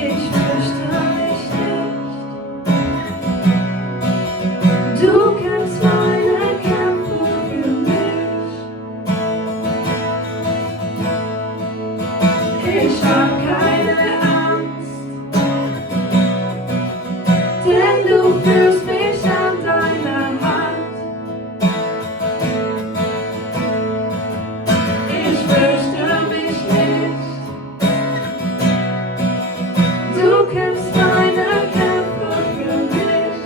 Ich fürchte mich nicht. Du kennst meine Kämpfe für mich. Ich hab keine Angst, denn du führst mich an deiner Hand. Ich fürchte mich nicht. Du kämpfst meine Kämpfe für mich.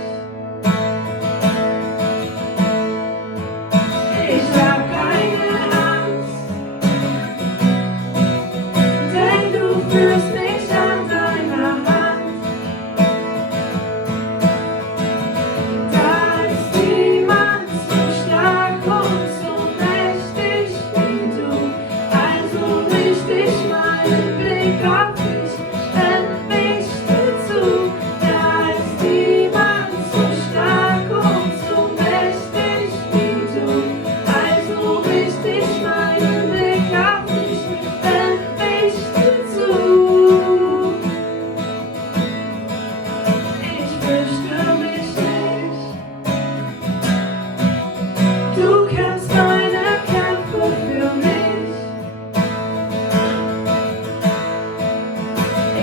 Ich hab keine Angst, denn du führst mich an deiner Hand. Da ist niemand so stark und so mächtig wie du. Also richte ich meinen Blick auf dich, wend mich dir zu. Da ist niemand so stark und so mächtig wie du. Also richte ich meinen Blick auf dich, wend mich dir zu. Ich fürchte mich nicht. Du kämpfst meine Kämpfe für mich.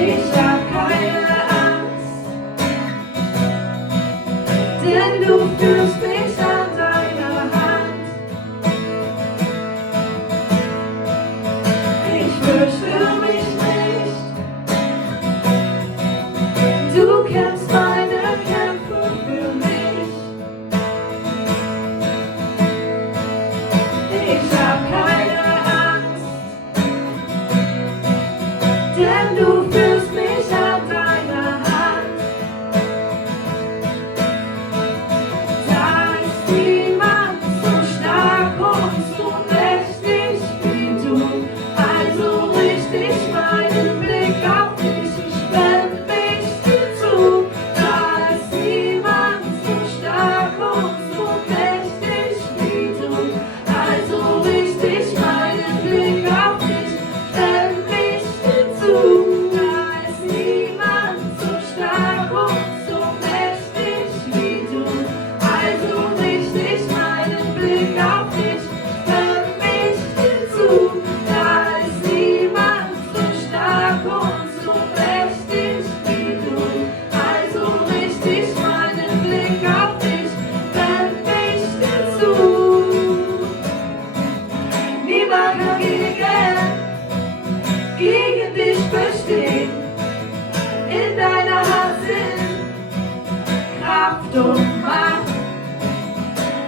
Ich hab keine Angst, denn du führst mich an deiner Hand. Ich fürchte mich nicht. Du kämpfst meine Kämpfe für mich. Ich hab keine Angst, denn du führst mich an deiner Hand. Da ist niemand so stark und so mächtig wie du. Also richte ich meinen Blick auf dich, ich wend mich dir zu. Da ist niemand so stark und so mächtig wie du. Also richte ich meinen Blick auf dich, wend mich dir zu. Da ist niemand so stark und so mächtig wie du. Also richte ich meinen Blick auf dich, wend mich dir zu. Da ist niemand so stark und so mächtig wie du. Also richte ich meinen Blick auf dich, wend mich dir zu. Niemand kann gegen dich bestehen. In deiner Hand sind Kraft und Macht.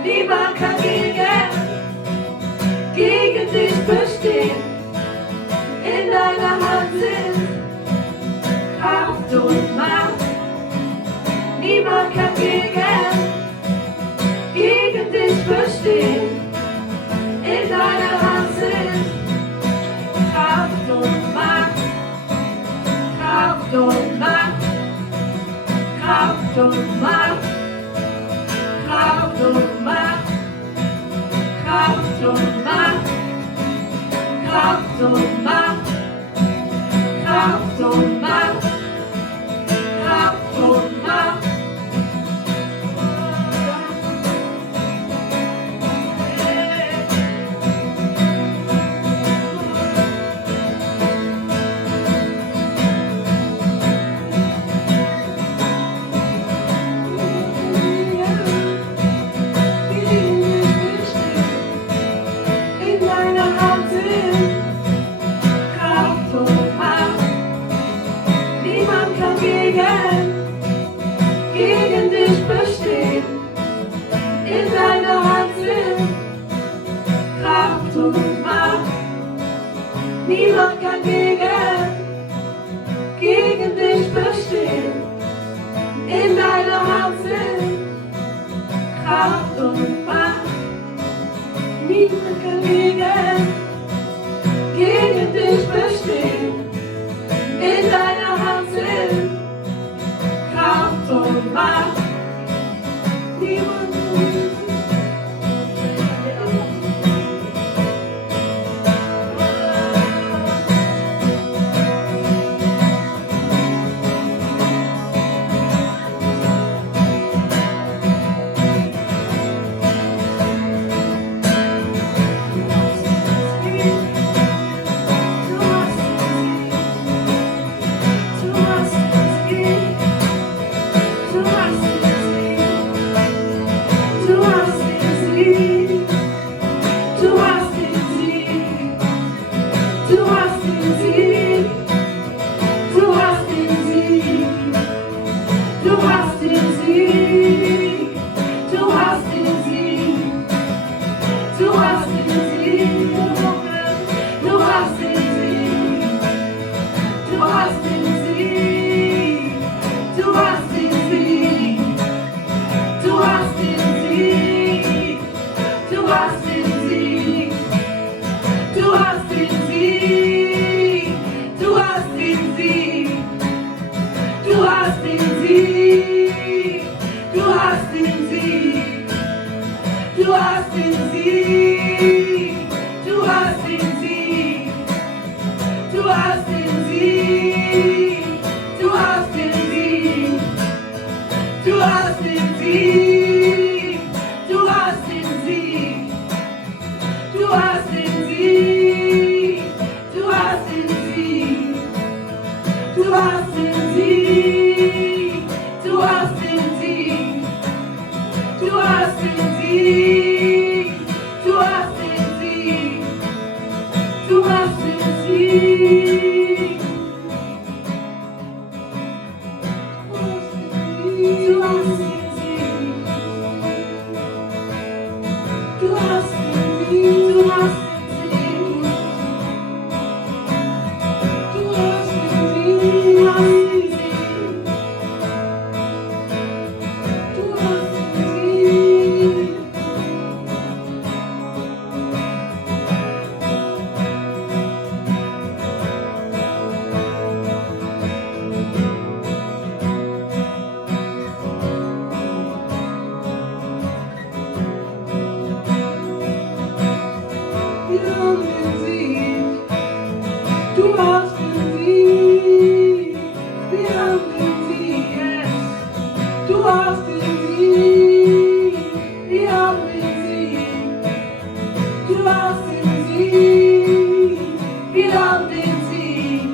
Niemand kann gegen dich bestehen. In deiner Hand sind Kraft und Macht. Niemand kann gegen dich bestehen. In deiner Hand sind Kraft und Macht. Kraft und Macht. Kraft und Macht. Kraft und Macht. Kraft und Macht. Kraft und Macht. Kraft und Macht. Kraft und Macht. In deiner Hand sind Kraft und Macht. Niemand kann gegen dich bestehen. In deiner Hand sind Kraft und Macht. Niemand kann gegen dich bestehen. In deiner Hand sind Kraft und Macht. Niemand kann gegen dich bestehen. In deiner Hand sind Kraft und Macht. den Sieg, du hast den Sieg, du hast den Sieg, du hast den Sieg, du hast den Sieg, du hast den Sieg, du hast den Sieg, du hast den Sieg, du hast den Sieg, du hast den Sieg. Du hast den Sieg, wir haben den Sieg, yes. Du hast den Sieg, wir haben den Sieg. Du hast den Sieg, wir haben den Sieg.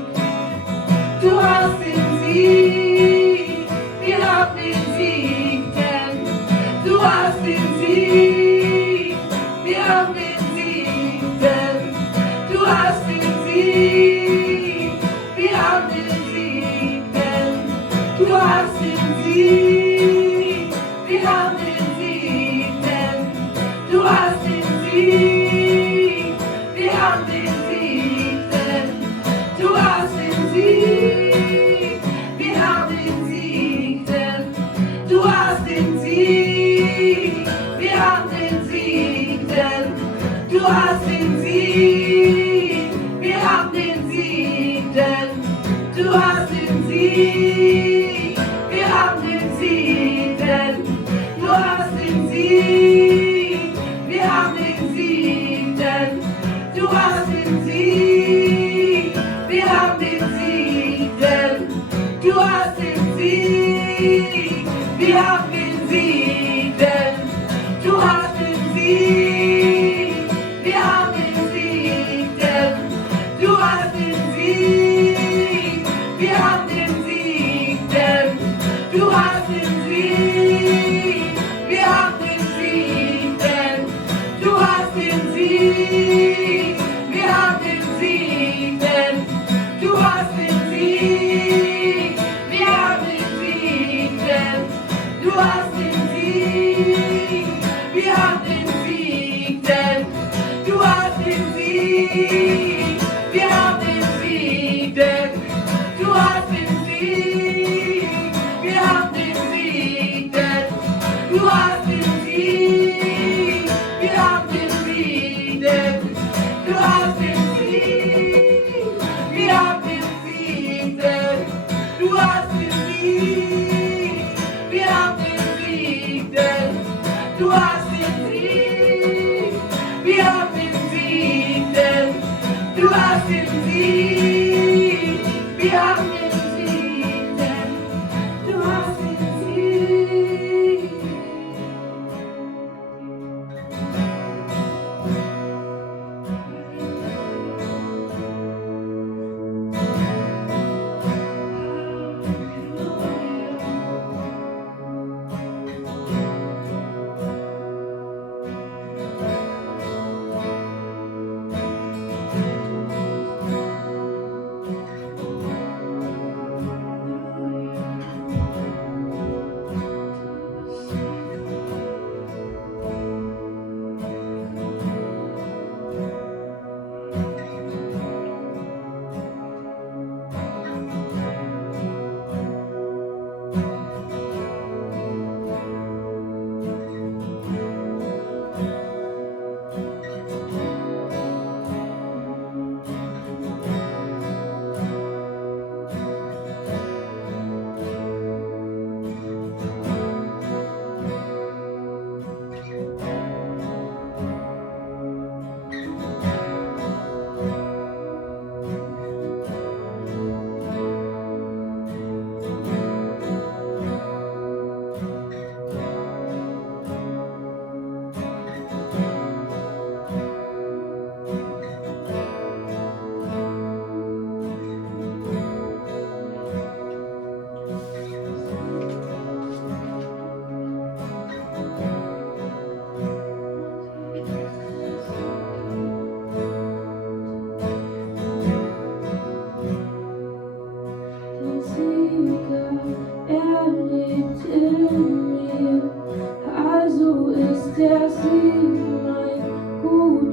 Du hast den Sieg, wir haben den Sieg, denn du hast den Sieg, wir haben den Sieg, denn du hast den Sieg, wir haben den Sieg, denn du hast den Sieg, wir haben den Sieg, denn du hast den Sieg, wir haben den Sieg, denn du hast den Sieg, wir haben den Sieg, denn du hast den Sieg, wir haben den Sieg, denn du hast den Sieg, wir haben den Sieg, denn du hast den Sieg, wir haben den Sieg, denn du hast den Sieg, wir haben den Sieg, denn du hast den Sieg, wir haben den Sieg, denn du hast den Sieg, wir haben den Sieg, denn du hast den Sieg, wir haben den Sieg, denn du hast den Sieg, wir haben den Sieg, denn du hast den Sieg, wir haben den Sieg, denn du hast den Sieg, wir haben den Sieg, denn du hast den Sieg, wir haben den Sieg, denn du hast den Sieg, wir haben den Sieg, denn du hast den Sieg, wir haben den Sieg, denn du hast den Sieg, wir haben den Sieg, denn du hast den Sieg, wir haben den Sieg, denn du hast den Sieg, wir haben den Sieg, denn du hast den Sieg, wir haben den Sieg, denn du hast den Sieg, wir haben den Sieg, denn du hast den Sieg, wir haben den Sieg, denn du hast den Sieg. Halleluja.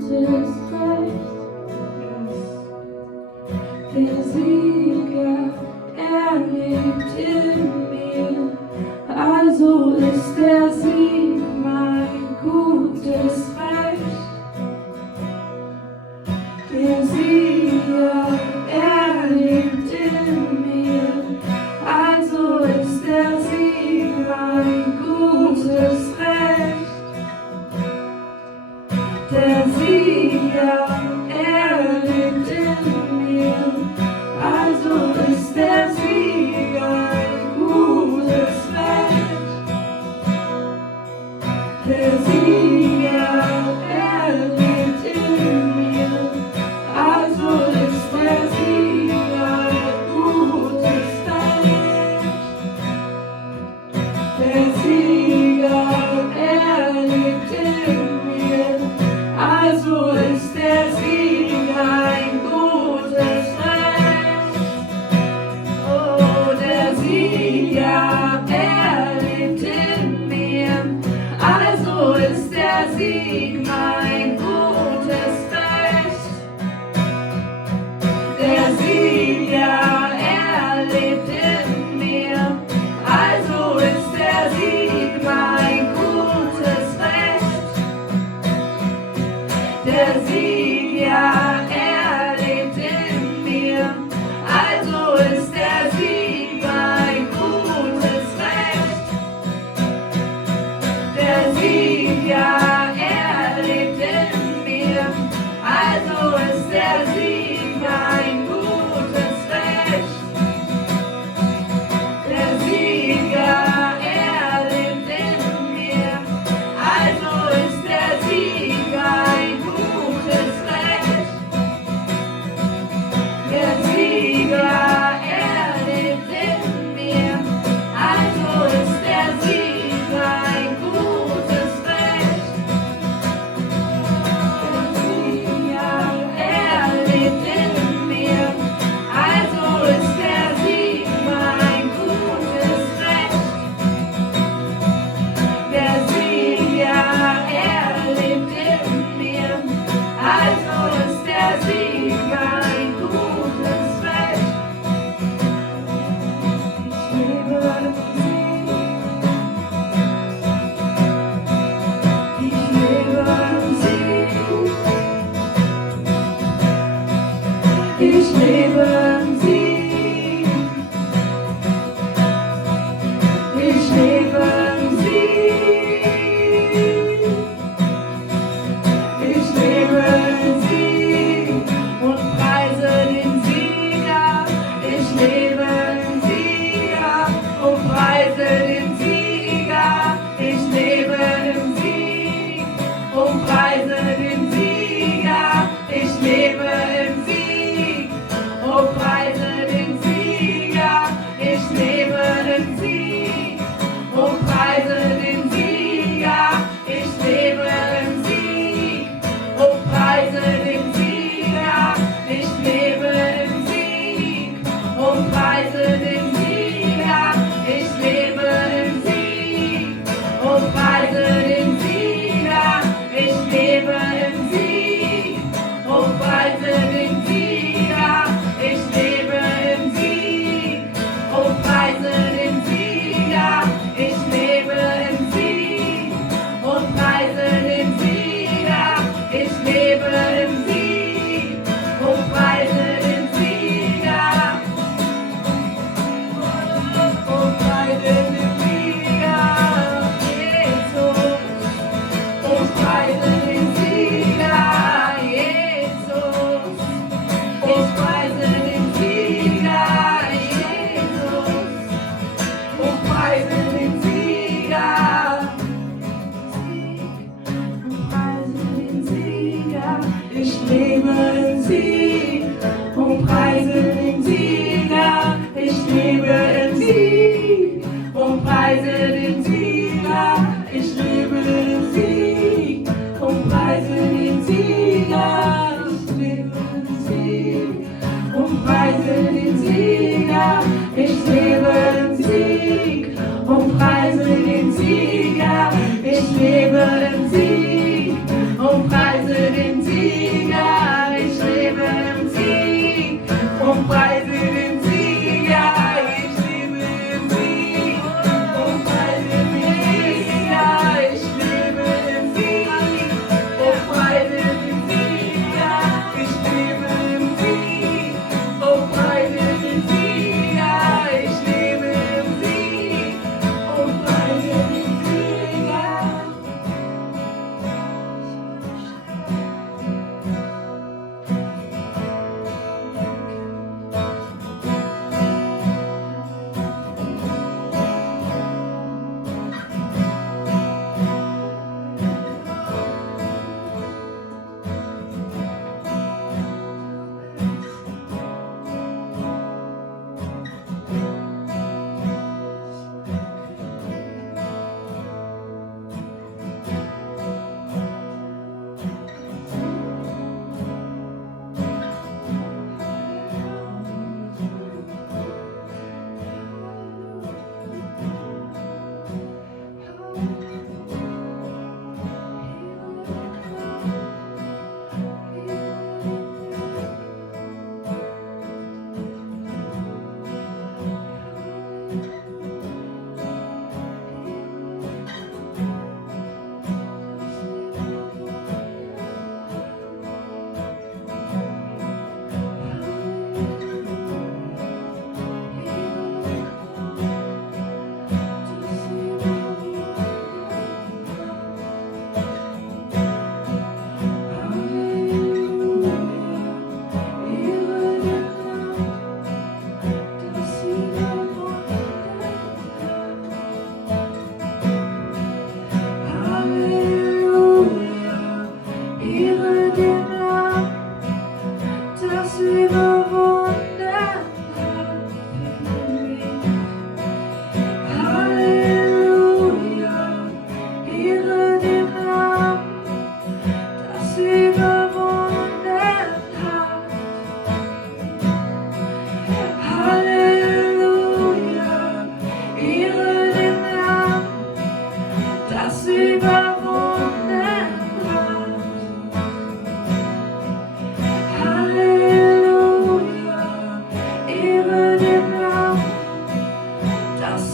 gutes Recht. Der Sieger, er lebt in mir, also ist der Sieg mein gutes Recht. Der Sieger, er lebt in mir, also ist der Sieg mein gutes Recht. Der Sieger, er lebt in mir, also ist der Sieg ein gutes Recht. Der Sieger, er lebt in mir, also ist der Sieg ein gutes Recht. Der Sieger, er lebt in mir, also ist der Sieg ein gutes Recht. Oh, der Sieger, er lebt in mir, also ist der Sieg mein gutes Recht. Der Sieger, er lebt in mir, also ist der Sieg mein gutes Recht. Der Sieger, er lebt in mir, also ist der Sieg mein gutes Recht. Der Sieger, er lebt in mir, also ist der Sieg mein gutes Recht. Der Sieger, er lebt in mir, also ist der Sieg ein gutes Recht. Der Sieger, er lebt in mir, also ist der Sieg ein gutes Recht. Der Sieger, er lebt in mir, also ist der Sieg mein gutes Recht. Der Sieger, er lebt in mir, also ist der Sieg mein gutes Recht. Ich lebe im Sieg. Ich lebe im Sieg. Ich lebe im Sieg. Ich lebe im Sieg. Ich lebe im Sieg und preise den Sieger. Ich lebe im Sieger und preise den Sieger. Ich lebe im Sieg und preise den Sieger. Ich lebe im Sieg und preise den Sieger. Ich lebe im Sieg und preise den Sieger. Ich lebe im Sieg und preise den Sieger. Ich lebe im Sieg und preise den Sieger. Ich lebe im Sieg und preise den Sieger. Ich lebe im Sieg und preise den Sieger. Ich lebe im Sieg und preise den Sieger. Ich lebe im Sieg und preise den Sieger. Ich lebe im Sieg und preise den Sieger. Und preise den Sieger, Jesus. Und preise den Sieger, Jesus. Und preise den Sieger, Jesus. Und preise den Sieger. Und preise den Sieger. Ich lebe im Sieg und preise den Sieger. Ich lebe im Sieg und preise den Sieger. Ich lebe im Sieg und preise den Sieger. Ich lebe im Sieg und preise den Sieger. Ich lebe im Sieg und preise den Sieger. Ich lebe im Sieg und preise den Sieger.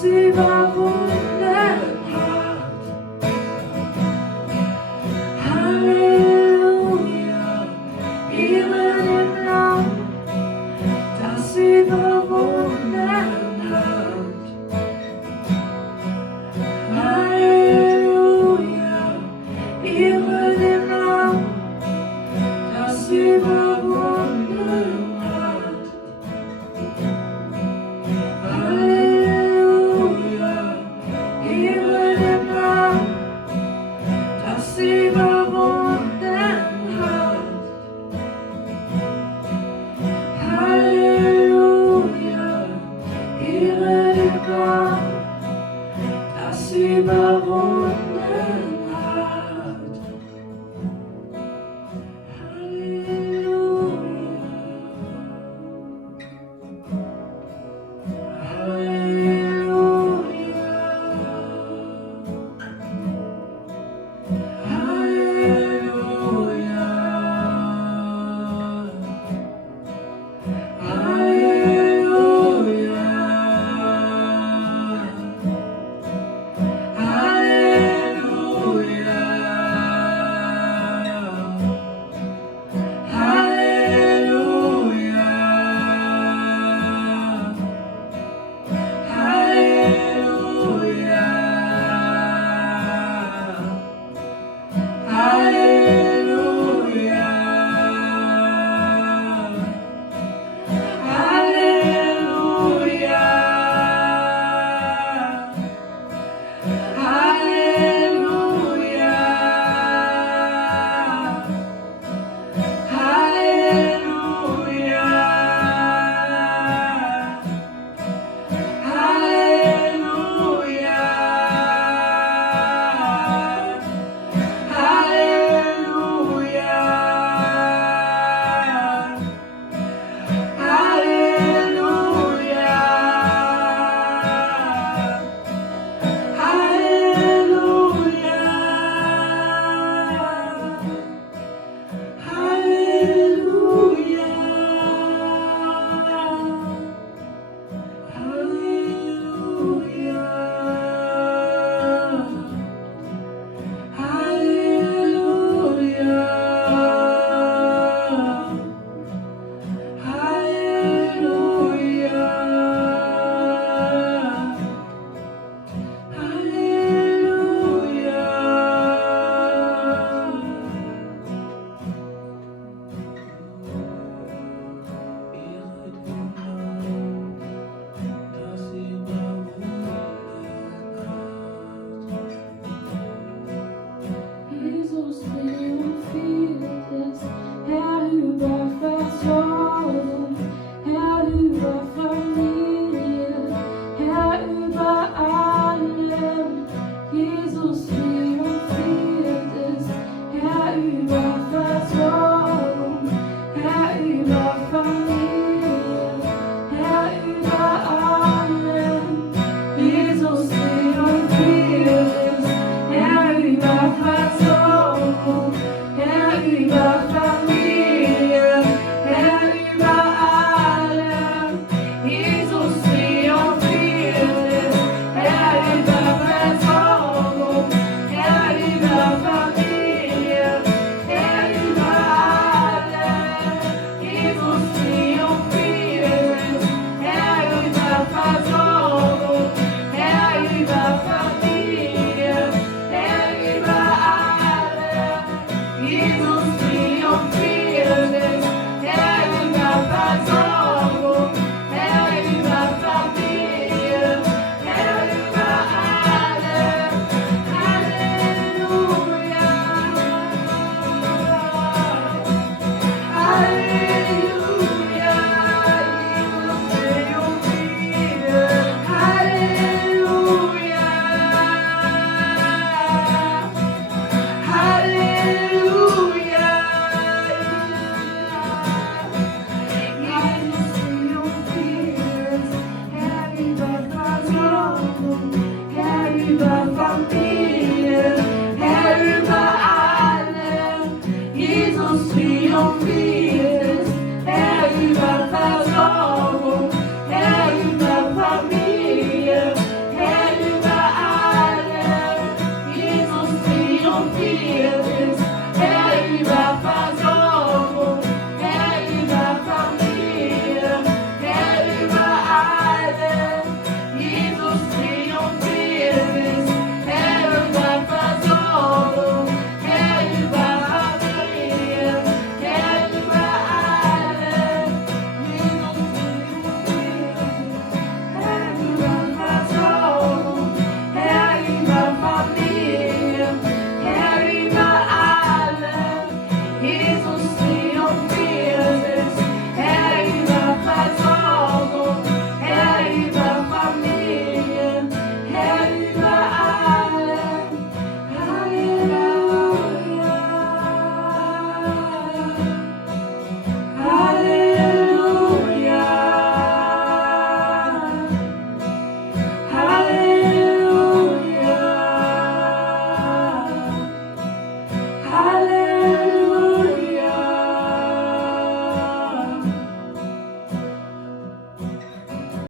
das überwunden hat. Halleluja, Ehre dem Lamm, das überwunden hat. Halleluja, Ehre dem Lamm, das überwunden hat. Halleluja, Ehre dem Lamm, das überwunden hat. Halleluja, Ehre dem Lamm, das überwunden hat.